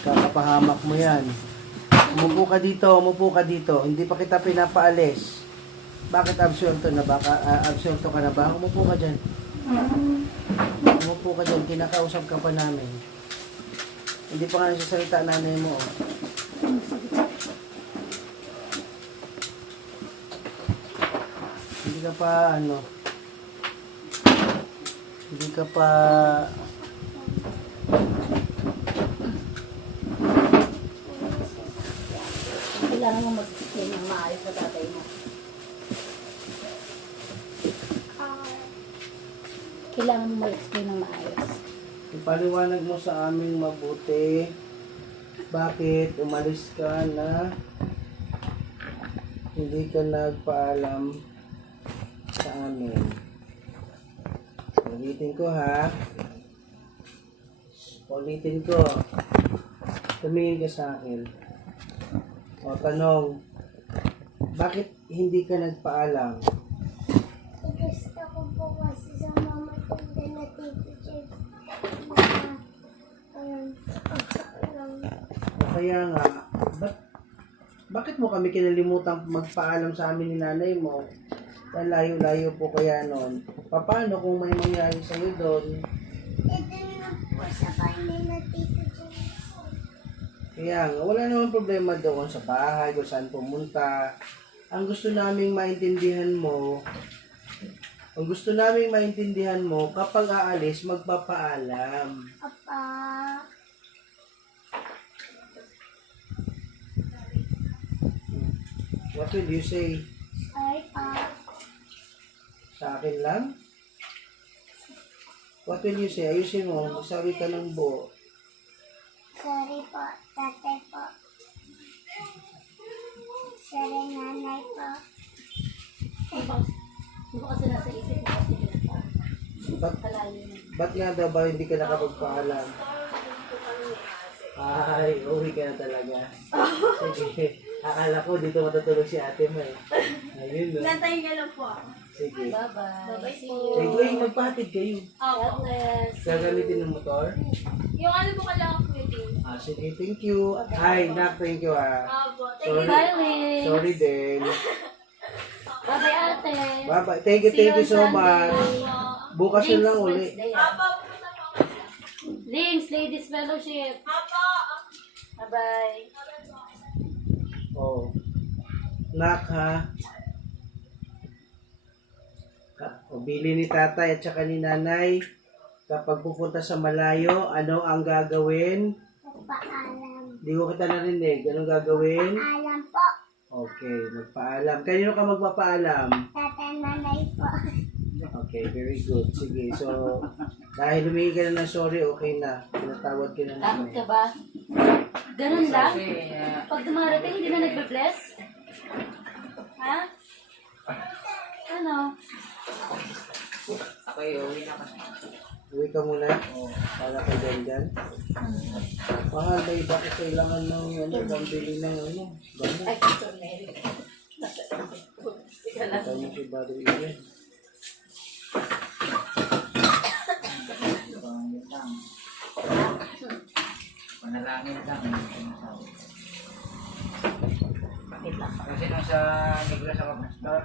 Kakapahamak mo yan. Umupo ka dito, umupo ka dito. Hindi pa kita pinapaalis. Bakit absuelto na? Baka absuelto ka na ba? Umupo ka dyan. Umupo ka dyan. Kinakausap ka pa namin. Hindi pa nga nagsasalita nanay mo. Hindi ka pa hindi ka pa Kailangan mo mag-explain ng maayos sa tatay mo. Kailangan mo mag-explain ng maayos. ipaliwanag mo sa aming mabuti. Bakit umalis ka na hindi ka nagpaalam sa amin? Ulitin ko ha. Ulitin ko. Tumingin ka sa akin. O tanong, bakit hindi ka nagpaalam? Gusto ko po kasi sa mama tanda na Tito Jeff. O kaya nga, bakit mo kami kinalimutan magpaalam sa amin ni nanay mo? Dahil layo-layo po kaya nun. Paano kung may mangyari sa'yo doon? Ito na po sa bahay na Tito Jeff. Kaya nga, wala namang problema doon sa bahay, kung saan pumunta. Ang gusto naming maintindihan mo, kapag aalis, magpapaalam. Papa. What will you say? Sorry pa. Sa akin lang? What will you say? Ayusin mo, magsabi ka ng buo. Sorry po, tatay po. Sorry, nanay po. Hindi ko kasi nasa isip mo kasi pinagpaan. Kalayo na. Ba't nga daw ba hindi ka nakapagpaalam? Ay, uwi ka na talaga. Sige, akala ko dito matutulog si ate mo eh. Ayun no. Nantayin ka lang po. Sige. Bye-bye. Bye-bye See po. you. Sige, magpahatid kayo. God bless. Gagamitin ng motor? Yung ano po kailangan po yung Sige, thank you. Ay, nak, thank you ah. po. Thank you. Bye, Liz. Sorry din. Bye-bye, ate. Bye-bye. Thank you See on so much. Sunday. Bukas na Links lang uli. Wednesday, ah. Papa, pupunta po ako. Links, Ladies Fellowship. Papa. Bye-bye. Oh. Nak ha. O, bili ni tatay at saka ni nanay. Kapag pupunta sa malayo, ano ang gagawin? Magpaalam. Di ko kita narinig. Anong gagawin? Alam po. Okay, magpaalam. Kanino ka magpapaalam? Tatay, nanay po. Okay, very good. Sige, so, dahil humingi ka na ng sorry, okay na. Pinatawad ka na Takot namin. ka ba? Ganun lang? Pag dumarating, hindi na nagbe-bless? Ha? Ano? Uwi ka muna. Para kay Dandan. Mahal, may bakit kailangan ng pambili ng gamot. Ay, Pastor Mary. Ika lang. Kaya si Bado Ian. Panalangin lang. Wait lang. Kasi nung sa Negros ako, Pastor,